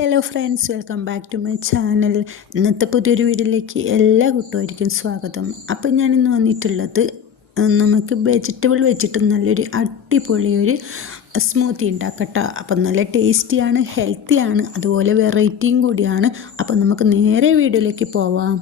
Hello friends welcome back to my channel. ഇന്നത്തെ പുതിയൊരു വീഡിയോയിലേക്ക് എല്ലാ കുട്ടികൾക്കും സ്വാഗതം. അപ്പം ഞാനിന്ന് വന്നിട്ടുള്ളത് നമുക്ക് വെജിറ്റബിൾ വെച്ചിട്ട് നല്ലൊരു അടിപൊളി ഒരു സ്മൂത്തി ഉണ്ടാക്കട്ടോ. അപ്പം നല്ല ടേസ്റ്റിയാണ് ഹെൽത്തിയാണ് അതുപോലെ വെറൈറ്റിയും കൂടിയാണ്. അപ്പം നമുക്ക് നേരെ വീഡിയോയിലേക്ക് പോവാം.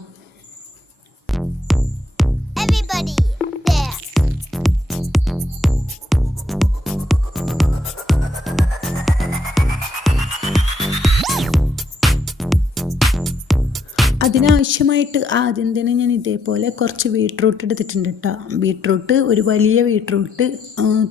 അതിനാവശ്യമായിട്ട് ആദ്യം തന്നെ ഞാൻ ഇതേപോലെ കുറച്ച് ബീട്രൂട്ട് എടുത്തിട്ടുണ്ട് കേട്ടോ ബീട്രൂട്ട് ഒരു വലിയ ബീട്രൂട്ട്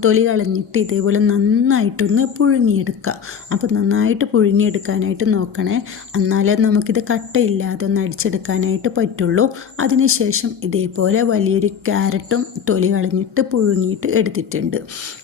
തൊലി കളഞ്ഞിട്ട് ഇതേപോലെ നന്നായിട്ടൊന്ന് പുഴുങ്ങിയെടുക്കുക അപ്പോൾ നന്നായിട്ട് പുഴുങ്ങിയെടുക്കാനായിട്ട് നോക്കണേ. എന്നാലേ നമുക്കിത് കട്ടയില്ലാതെ ഒന്ന് അടിച്ചെടുക്കാനായിട്ട് പറ്റുള്ളൂ. അതിനുശേഷം ഇതേപോലെ വലിയൊരു ക്യാരറ്റും തൊലി കളഞ്ഞിട്ട് പുഴുങ്ങിയിട്ട് എടുത്തിട്ടുണ്ട്.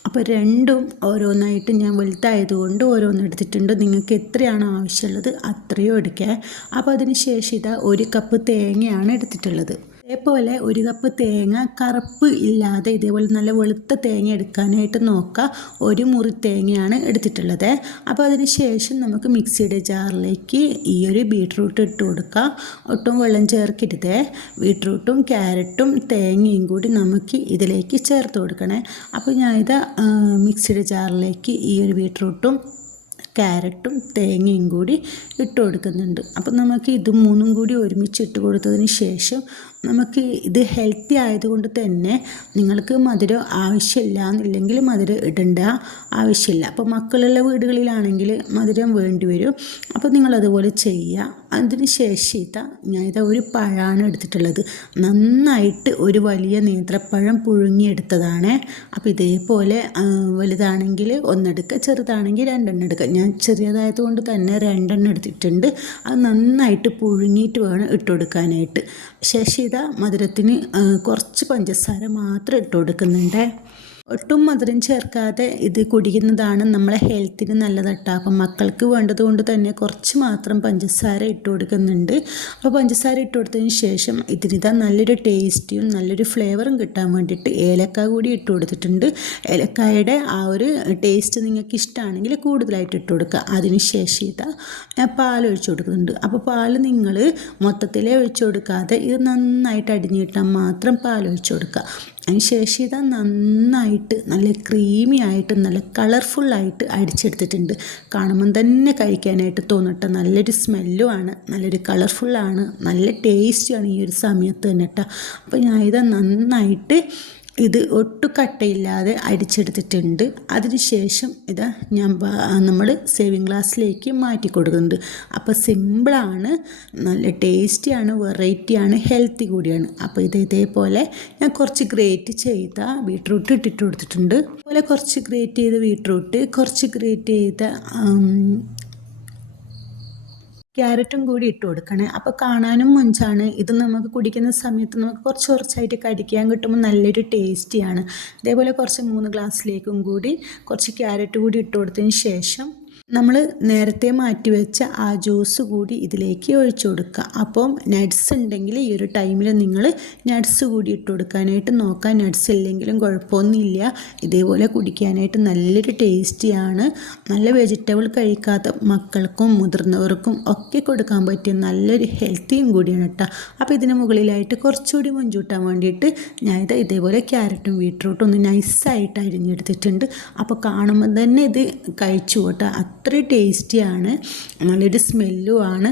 അപ്പോൾ രണ്ടും ഓരോന്നായിട്ട് ഞാൻ വലുതായതുകൊണ്ട് ഓരോന്ന് എടുത്തിട്ടുണ്ട്. നിങ്ങൾക്ക് എത്രയാണോ ആവശ്യമുള്ളത് അത്രയും എടുക്കുക അപ്പോൾ അതിന് ശേഷം ഇതാ ഒരു കപ്പ് തേങ്ങയാണ് എടുത്തിട്ടുള്ളത്. അതേപോലെ ഒരു കപ്പ് തേങ്ങ കറുപ്പ് ഇല്ലാതെ ഇതേപോലെ നല്ല വെളുത്ത തേങ്ങ എടുക്കാനായിട്ട് നോക്കുക. ഒരു മുറി തേങ്ങയാണ് എടുത്തിട്ടുള്ളത്. അപ്പോൾ അതിന് ശേഷം നമുക്ക് മിക്സിയുടെ ജാറിലേക്ക് ഈ ഒരു ബീട്രൂട്ട് ഇട്ട് കൊടുക്കുക ഒട്ടും വെള്ളം ചേർക്കരുത്. ബീട്രൂട്ടും ക്യാരറ്റും തേങ്ങയും കൂടി നമുക്ക് ഇതിലേക്ക് ചേർത്ത് കൊടുക്കണേ. അപ്പോൾ ഞാനിത് മിക്സിയുടെ ജാറിലേക്ക് ഈ ഒരു ബീട്രൂട്ടും ക്യാരറ്റും തേങ്ങയും കൂടി ഇട്ട് കൊടുക്കുന്നുണ്ട്. അപ്പം നമുക്ക് ഇത് മൂന്നും കൂടി ഒരുമിച്ച് ഇട്ട് കൊടുത്തതിന് ശേഷം നമുക്ക് ഇത് ഹെൽത്തി ആയതുകൊണ്ട് തന്നെ നിങ്ങൾക്ക് മധുരം ആവശ്യമില്ല എന്നില്ലെങ്കിൽ മധുരം ഇടേണ്ട ആവശ്യമില്ല. അപ്പോൾ മക്കളുള്ള വീടുകളിലാണെങ്കിൽ മധുരം വേണ്ടി വരും. അപ്പോൾ നിങ്ങളതുപോലെ ചെയ്യുക. അതിന് ശേഷം ഇതാ ഞാൻ ഇതാ ഒരു പഴമാണ് എടുത്തിട്ടുള്ളത്. നന്നായിട്ട് ഒരു വലിയ നേന്ത്രപ്പഴം പുഴുങ്ങിയെടുത്തതാണ്. അപ്പോൾ ഇതേപോലെ വലുതാണെങ്കിൽ ഒന്നെടുക്കുക ചെറുതാണെങ്കിൽ രണ്ടെണ്ണം എടുക്കുക. ഞാൻ ചെറിയതായതുകൊണ്ട് തന്നെ രണ്ടെണ്ണം എടുത്തിട്ടുണ്ട്. അത് നന്നായിട്ട് പുഴുങ്ങിയിട്ട് വേണം ഇട്ട് കൊടുക്കാനായിട്ട് ശേഷം ഇതാ മധുരത്തിന് കുറച്ച് പഞ്ചസാര മാത്രം ഇട്ട് കൊടുക്കുന്നുണ്ട് ഒട്ടും മധുരം ചേർക്കാതെ ഇത് കുടിക്കുന്നതാണ് നമ്മളെ ഹെൽത്തിന് നല്ലത് കേട്ടോ അപ്പം മക്കൾക്ക് വേണ്ടത് കൊണ്ട് തന്നെ കുറച്ച് മാത്രം പഞ്ചസാര ഇട്ട് കൊടുക്കുന്നുണ്ട്. അപ്പോൾ പഞ്ചസാര ഇട്ട് കൊടുത്തതിന് ശേഷം ഇതിനിതാ നല്ലൊരു ടേസ്റ്റിയും നല്ലൊരു ഫ്ലേവറും കിട്ടാൻ വേണ്ടിയിട്ട് ഏലക്ക കൂടി ഇട്ട് കൊടുത്തിട്ടുണ്ട്. ഏലക്കായുടെ ആ ഒരു ടേസ്റ്റ് നിങ്ങൾക്ക് ഇഷ്ടമാണെങ്കിൽ കൂടുതലായിട്ട് ഇട്ട് കൊടുക്കുക. അതിന് ശേഷം ഇതാ പാൽ ഒഴിച്ചു കൊടുക്കുന്നുണ്ട്. അപ്പോൾ പാൽ നിങ്ങൾ മൊത്തത്തിലേ ഒഴിച്ചു കൊടുക്കാതെ ഇത് നന്നായിട്ട് അടിഞ്ഞിട്ടാൽ മാത്രം പാൽ ഒഴിച്ചു കൊടുക്കുക. അതിന് ശേഷം ഇത് നന്നായിട്ട് നല്ല ക്രീമി ആയിട്ട് നല്ല കളർഫുള്ളായിട്ട് അടിച്ചെടുത്തിട്ടുണ്ട്. കാണുമ്പം തന്നെ കഴിക്കാനായിട്ട് തോന്നട്ടെ. നല്ലൊരു സ്മെല്ലുമാണ് നല്ലൊരു കളർഫുള്ളാണ് നല്ല ടേസ്റ്റിയാണ് ഈ ഒരു സമയത്ത് തന്നെ കേട്ടോ അപ്പോൾ ഞാൻ ഇത് നന്നായിട്ട് ഇത് ഒട്ടും കട്ടയില്ലാതെ അരിച്ചെടുത്തിട്ടുണ്ട്. അതിനുശേഷം ഇത് ഞാൻ നമ്മൾ സേവിങ് ഗ്ലാസ്സിലേക്ക് മാറ്റി കൊടുക്കുന്നുണ്ട്. അപ്പോൾ സിമ്പിളാണ് നല്ല ടേസ്റ്റിയാണ് വെറൈറ്റിയാണ് ഹെൽത്തി കൂടിയാണ്. അപ്പോൾ ഇത് ഇതേപോലെ ഞാൻ കുറച്ച് ഗ്രേറ്റ് ചെയ്ത ബീട്രൂട്ട് ഇട്ടിട്ട് കൊടുത്തിട്ടുണ്ട്. അതുപോലെ കുറച്ച് ഗ്രേറ്റ് ചെയ്ത ബീട്രൂട്ട് കുറച്ച് ഗ്രേറ്റ് ചെയ്ത ക്യാരറ്റും കൂടി ഇട്ട് കൊടുക്കണേ. അപ്പോൾ കാണാനും മുഞ്ചാണ്. ഇത് നമുക്ക് കുടിക്കുന്ന സമയത്ത് നമുക്ക് കുറച്ച് കുറച്ചായിട്ട് കടിക്കാൻ കിട്ടുമ്പോൾ നല്ലൊരു ടേസ്റ്റിയാണ്. ഇതേപോലെ കുറച്ച് മൂന്ന് ഗ്ലാസ്സിലേക്കും കൂടി കുറച്ച് ക്യാരറ്റ് കൂടി ഇട്ട് കൊടുത്തതിന് ശേഷം നമ്മൾ നേരത്തെ മാറ്റി വെച്ച ആ ജ്യൂസ് കൂടി ഇതിലേക്ക് ഒഴിച്ചു കൊടുക്കുക. അപ്പം നട്ട്സ് ഉണ്ടെങ്കിൽ ഈ ഒരു ടൈമിൽ നിങ്ങൾ നട്ട്സ് കൂടി ഇട്ട് കൊടുക്കാനായിട്ട് നോക്കാം നട്ട്സ് ഇല്ലെങ്കിലും കുഴപ്പമൊന്നുമില്ല. ഇതേപോലെ കുടിക്കാനായിട്ട് നല്ലൊരു ടേസ്റ്റിയാണ്. നല്ല വെജിറ്റബിൾ കഴിക്കാത്ത മക്കൾക്കും മുതിർന്നവർക്കും ഒക്കെ കൊടുക്കാൻ പറ്റിയ നല്ലൊരു ഹെൽത്തിയും കൂടിയാണ് കേട്ടോ. അപ്പോൾ ഇതിന് മുകളിലായിട്ട് കുറച്ചുകൂടി മുഞ്ചൂട്ടാൻ വേണ്ടിയിട്ട് ഞാനിത് ഇതേപോലെ ക്യാരറ്റും ബീട്രൂട്ടും ഒന്ന് നൈസായിട്ട് അരിഞ്ഞെടുത്തിട്ടുണ്ട്. അപ്പോൾ കാണുമ്പോൾ തന്നെ ഇത് കഴിച്ചു കേട്ടോ. അത്ര ടേസ്റ്റിയാണ്. നല്ലൊരു സ്മെല്ലും ആണ്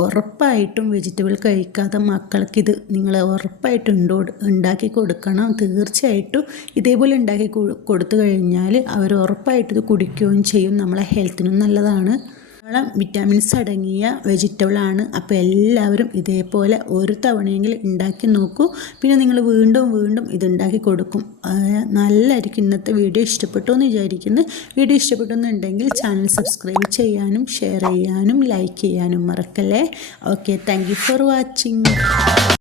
ഉറപ്പായിട്ടും വെജിറ്റബിൾ കഴിക്കാത്ത മക്കൾക്ക് ഇത് നിങ്ങൾ ഉറപ്പായിട്ടും ഉണ്ടോ ഉണ്ടാക്കി കൊടുക്കണം. തീർച്ചയായിട്ടും ഇതേപോലെ ഉണ്ടാക്കി കൊടുത്തു കഴിഞ്ഞാൽ അവർ ഉറപ്പായിട്ട് ഇത് കുടിക്കുകയും ചെയ്യും. നമ്മളെ ഹെൽത്തിനും നല്ലതാണ്. ധാരാളം വിറ്റാമിൻസ് അടങ്ങിയ വെജിറ്റബിളാണ് അപ്പോൾ എല്ലാവരും ഇതേപോലെ ഒരു തവണയെങ്കിലും ഉണ്ടാക്കി നോക്കൂ. പിന്നെ നിങ്ങൾ വീണ്ടും വീണ്ടും ഇതുണ്ടാക്കി കൊടുക്കും. നല്ലായിരിക്കും. ഇന്നത്തെ വീഡിയോ ഇഷ്ടപ്പെട്ടു എന്ന് വിചാരിക്കുന്നു. വീഡിയോ ഇഷ്ടപ്പെട്ടു എന്നുണ്ടെങ്കിൽ ചാനൽ സബ്സ്ക്രൈബ് ചെയ്യാനും ഷെയർ ചെയ്യാനും ലൈക്ക് ചെയ്യാനും മറക്കല്ലേ? Okay thank for watching